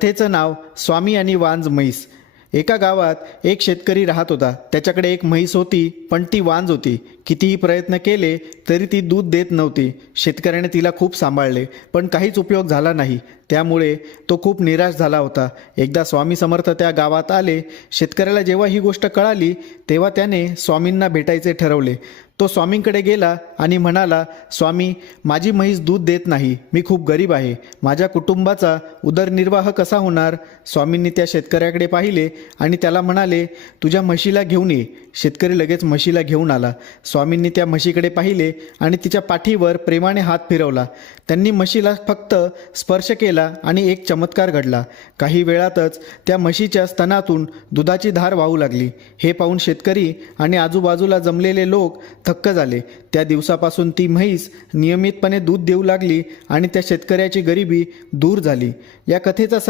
कथेचं नाव स्वामी आणि वांज म्हैस. एका गावात एक शेतकरी राहत होता. त्याच्याकडे एक म्हैस होती, पण ती वांज होती. कितीही प्रयत्न केले तरी ती दूध देत नव्हती. शेतकऱ्याने तिला खूप सांभाळले, पण काहीच उपयोग झाला नाही. त्यामुळे तो खूप निराश झाला होता. एकदा स्वामी समर्थ त्या गावात आले. शेतकऱ्याला जेव्हा ही गोष्ट कळाली तेव्हा त्याने स्वामींना भेटायचे ठरवले. तो स्वामींकडे गेला आणि म्हणाला, स्वामी, माझी म्हैस दूध देत नाही. मी खूप गरीब आहे. माझ्या कुटुंबाचा उदरनिर्वाह कसा होणार? स्वामींनी त्या शेतकऱ्याकडे पाहिले आणि त्याला म्हणाले, तुझ्या म्हशीला घेऊन ये. शेतकरी लगेच म्हशीला घेऊन आला. स्वामींनी त्या म्हशीकडे पाहिले आणि तिच्या पाठीवर प्रेमाने हात फिरवला. त्यांनी म्हशीला फक्त स्पर्श केला आणि एक चमत्कार घडला. काही वेळातच त्या म्हशीच्या स्तनातून दुधाची धार वाहू लागली. हे पाहून शेतकरी आणि आजूबाजूला जमलेले लोक थक्क झाले. त्या दिवसापासून ती म्हैस नियमितपणे दूध देऊ लागली आणि त्या शेतकऱ्याची गरिबी दूर झाली. या कथेचा